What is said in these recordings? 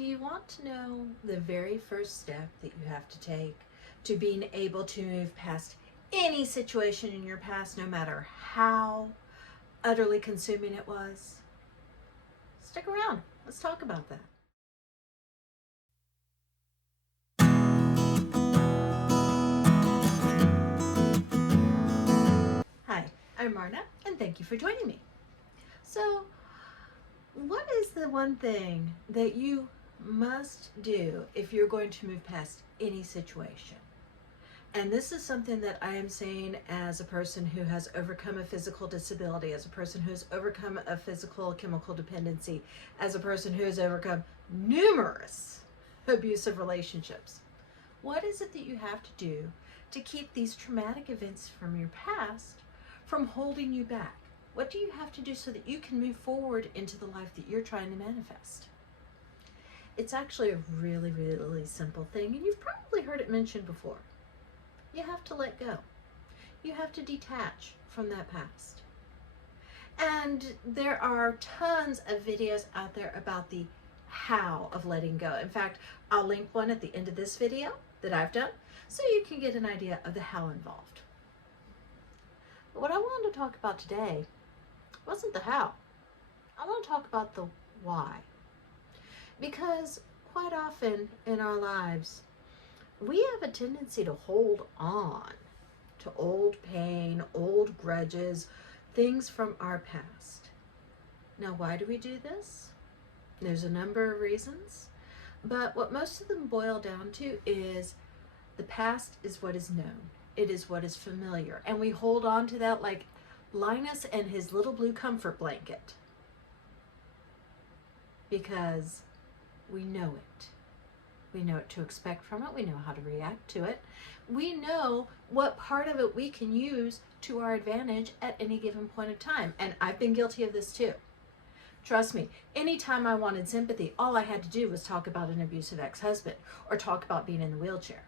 Do you want to know the very first step that you have to take to being able to move past any situation in your past, no matter how utterly consuming it was? Stick around. Let's talk about that. Hi, I'm Marna, and thank you for joining me. So, what is the one thing that you must do if you're going to move past any situation? And this is something that I am saying as a person who has overcome a physical disability, as a person who has overcome a physical chemical dependency, as a person who has overcome numerous abusive relationships. What is it that you have to do to keep these traumatic events from your past from holding you back? What do you have to do so that you can move forward into the life that you're trying to manifest? It's actually a really, really simple thing, and you've probably heard it mentioned before. You have to let go. You have to detach from that past. And there are tons of videos out there about the how of letting go. In fact, I'll link one at the end of this video that I've done so you can get an idea of the how involved. But what I wanted to talk about today wasn't the how. I want to talk about the why. Because quite often in our lives, we have a tendency to hold on to old pain, old grudges, things from our past. Now, why do we do this? There's a number of reasons, but what most of them boil down to is the past is what is known. It is what is familiar, and we hold on to that like Linus and his little blue comfort blanket because we know it. We know what to expect from it. We know how to react to it. We know what part of it we can use to our advantage at any given point of time. And I've been guilty of this too. Trust me, anytime I wanted sympathy, all I had to do was talk about an abusive ex-husband or talk about being in the wheelchair.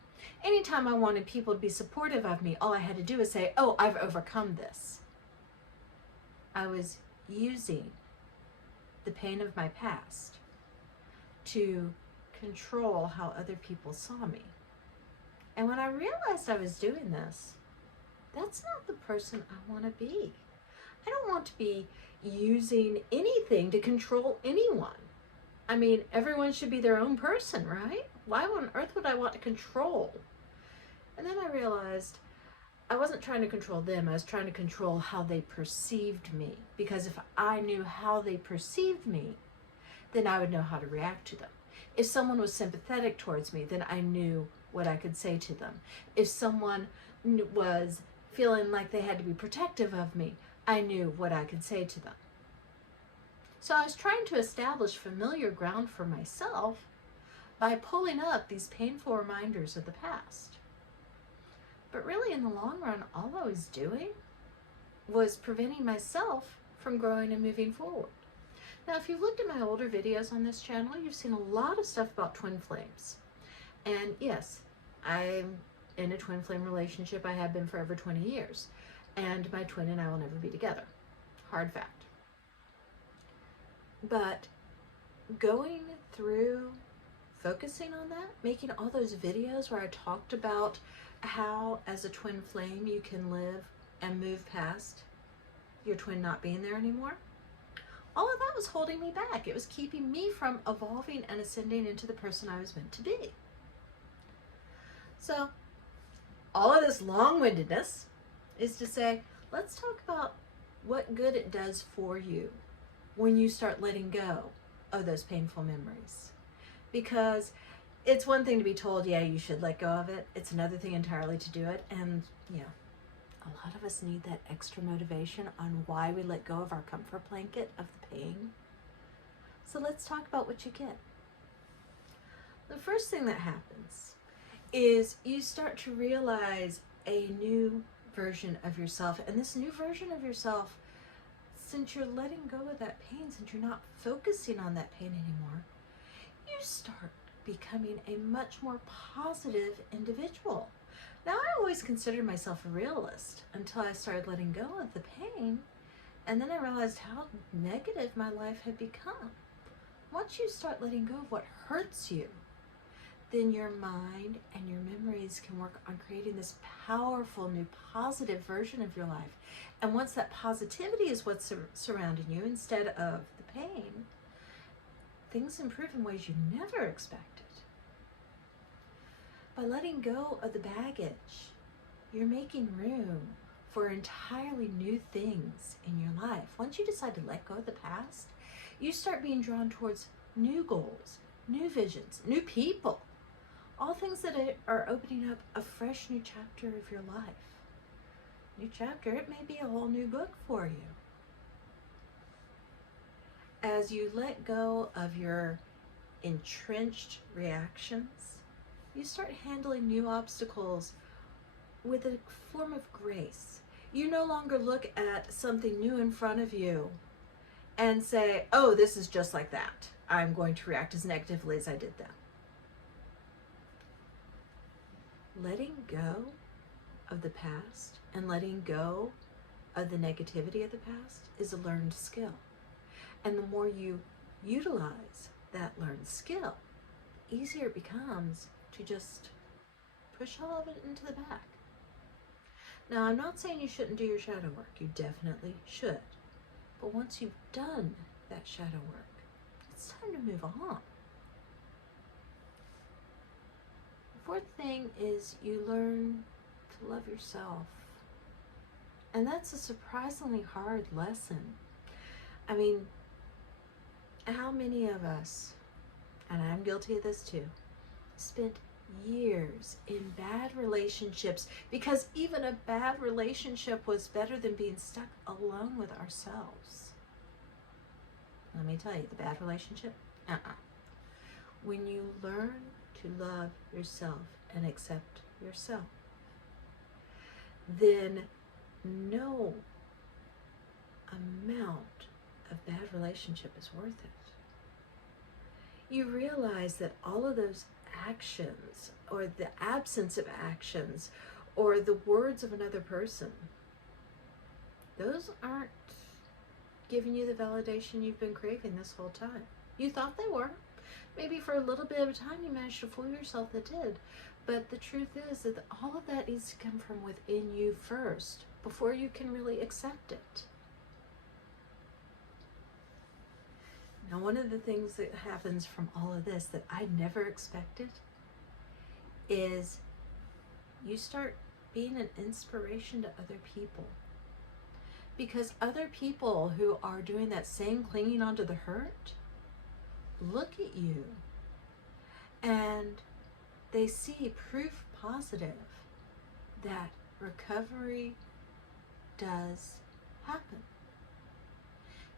Anytime I wanted people to be supportive of me, all I had to do was say, oh, I've overcome this. I was using the pain of my past to control how other people saw me. And when I realized I was doing this, that's not the person I want to be. I don't want to be using anything to control anyone. I mean, everyone should be their own person, right? Why on earth would I want to control? And then I realized I wasn't trying to control them. I was trying to control how they perceived me. Because if I knew how they perceived me, then I would know how to react to them. If someone was sympathetic towards me, then I knew what I could say to them. If someone was feeling like they had to be protective of me, I knew what I could say to them. So I was trying to establish familiar ground for myself by pulling up these painful reminders of the past. But really, in the long run, all I was doing was preventing myself from growing and moving forward. Now, if you've looked at my older videos on this channel, you've seen a lot of stuff about twin flames. And yes, I'm in a twin flame relationship. I have been for over 20 years. And my twin and I will never be together. Hard fact. But going through, focusing on that, making all those videos where I talked about how as a twin flame you can live and move past your twin not being there anymore, all of that was holding me back. It was keeping me from evolving and ascending into the person I was meant to be. So all of this long-windedness is to say, let's talk about what good it does for you when you start letting go of those painful memories. Because it's one thing to be told, yeah, you should let go of it. It's another thing entirely to do it. And yeah, a lot of us need that extra motivation on why we let go of our comfort blanket of the pain. So let's talk about what you get. The first thing that happens is you start to realize a new version of yourself. And this new version of yourself, since you're letting go of that pain, since you're not focusing on that pain anymore, you start becoming a much more positive individual. Now, I always considered myself a realist until I started letting go of the pain, and then I realized how negative my life had become. once you start letting go of what hurts you, then your mind and your memories can work on creating this powerful new positive version of your life. And once that positivity is what's surrounding you instead of the pain, things improve in ways you never expected. By letting go of the baggage, you're making room for entirely new things in your life. Once you decide to let go of the past, you start being drawn towards new goals, new visions, new people, all things that are opening up a fresh new chapter of your life. New chapter, it may be a whole new book for you. As you let go of your entrenched reactions, you start handling new obstacles with a form of grace. You no longer look at something new in front of you and say, oh, this is just like that. I'm going to react as negatively as I did then. Letting go of the past and letting go of the negativity of the past is a learned skill. And the more you utilize that learned skill, the easier it becomes to just push all of it into the back. Now, I'm not saying you shouldn't do your shadow work. You definitely should. But once you've done that shadow work, it's time to move on. The fourth thing is you learn to love yourself. And that's a surprisingly hard lesson. I mean, how many of us, and I'm guilty of this too, spent years in bad relationships because even a bad relationship was better than being stuck alone with ourselves. Let me tell you, the bad relationship, when you learn to love yourself and accept yourself, then no amount of bad relationship is worth it. You realize that all of those actions or the absence of actions or the words of another person, those aren't giving you the validation you've been craving this whole time. You thought they were. Maybe for a little bit of time you managed to fool yourself that did. But the truth is that all of that needs to come from within you first before you can really accept it. Now, one of the things that happens from all of this that I never expected is you start being an inspiration to other people. Because other people who are doing that same clinging onto the hurt look at you and they see proof positive that recovery does happen.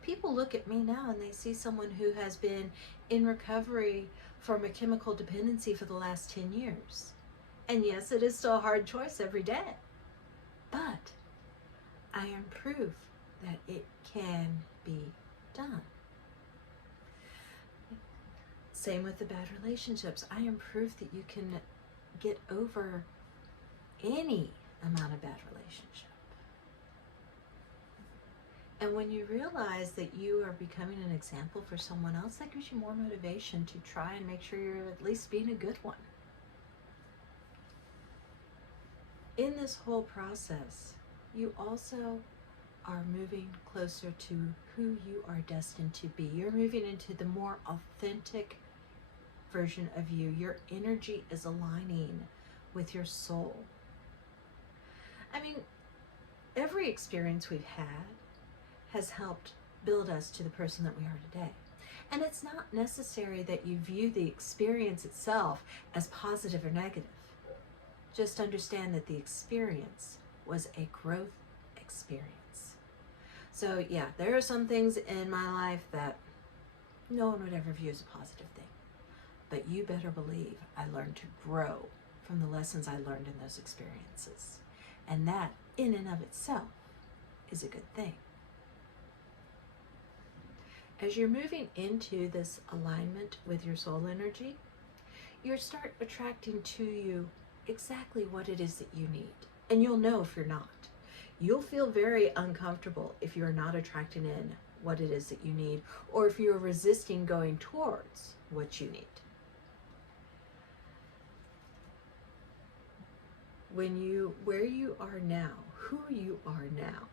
People look at me now and they see someone who has been in recovery from a chemical dependency for the last 10 years. And yes, it is still a hard choice every day, but I am proof that it can be done. Same with the bad relationships. I am proof that you can get over any amount of bad relationship. And when you realize that you are becoming an example for someone else, that gives you more motivation to try and make sure you're at least being a good one. In this whole process, you also are moving closer to who you are destined to be. You're moving into the more authentic version of you. Your energy is aligning with your soul. I mean, every experience we've had has helped build us to the person that we are today. And it's not necessary that you view the experience itself as positive or negative. Just understand that the experience was a growth experience. So yeah, there are some things in my life that no one would ever view as a positive thing. But you better believe I learned to grow from the lessons I learned in those experiences. And that, in and of itself, is a good thing. As you're moving into this alignment with your soul energy, you'll start attracting to you exactly what it is that you need. And you'll know if you're not. You'll feel very uncomfortable if you're not attracting in what it is that you need, or if you're resisting going towards what you need. Where you are now, who you are now,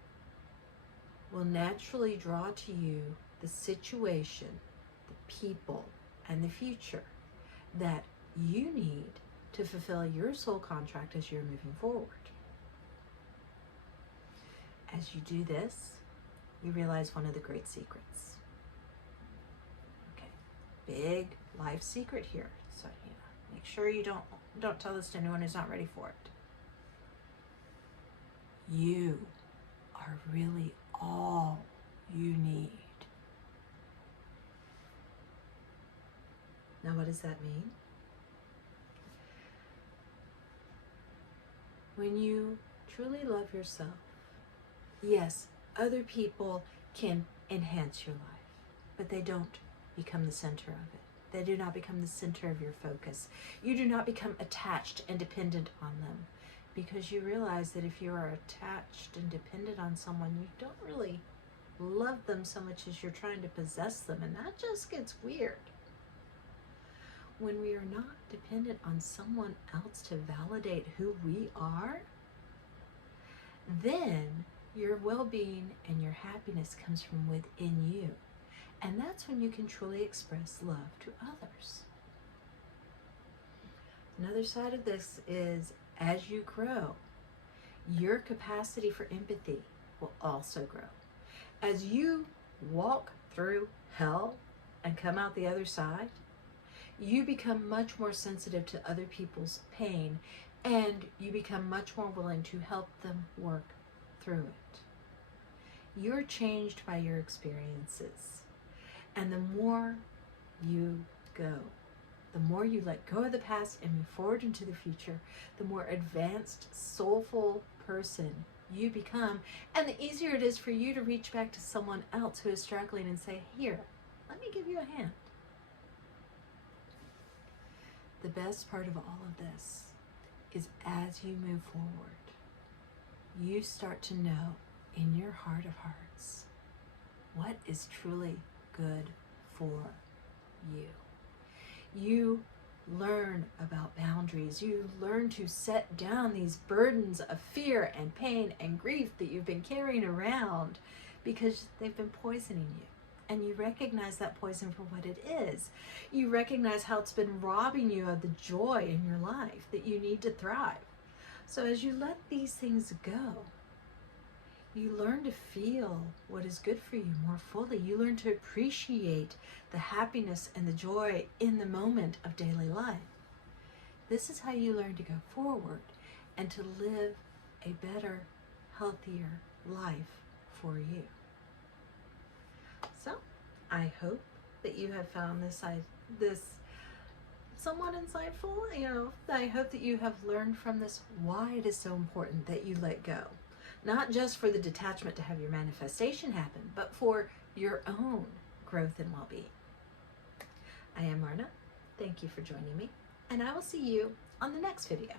will naturally draw to you the situation, the people, and the future that you need to fulfill your soul contract as you're moving forward. As you do this, you realize one of the great secrets. Okay, big life secret here. So make sure you don't tell this to anyone who's not ready for it. You are really all you need. Now, what does that mean? When you truly love yourself, yes, other people can enhance your life, but they don't become the center of it. They do not become the center of your focus. You do not become attached and dependent on them, because you realize that if you are attached and dependent on someone, you don't really love them so much as you're trying to possess them, and that just gets weird. When we are not dependent on someone else to validate who we are, then your well-being and your happiness comes from within you. And that's when you can truly express love to others. Another side of this is, as you grow, your capacity for empathy will also grow. As you walk through hell and come out the other side, you become much more sensitive to other people's pain, and you become much more willing to help them work through it. You're changed by your experiences. And the more you go, the more you let go of the past and move forward into the future, the more advanced, soulful person you become, and the easier it is for you to reach back to someone else who is struggling and say, here, let me give you a hand. The best part of all of this is, as you move forward, you start to know in your heart of hearts what is truly good for you. You learn about boundaries. You learn to set down these burdens of fear and pain and grief that you've been carrying around because they've been poisoning you. And you recognize that poison for what it is. You recognize how it's been robbing you of the joy in your life that you need to thrive. So as you let these things go, you learn to feel what is good for you more fully. You learn to appreciate the happiness and the joy in the moment of daily life. This is how you learn to go forward and to live a better, healthier life for you. So, I hope that you have found this somewhat insightful. I hope that you have learned from this why it is so important that you let go. Not just for the detachment to have your manifestation happen, but for your own growth and well-being. I am Marna. Thank you for joining me, and I will see you on the next video.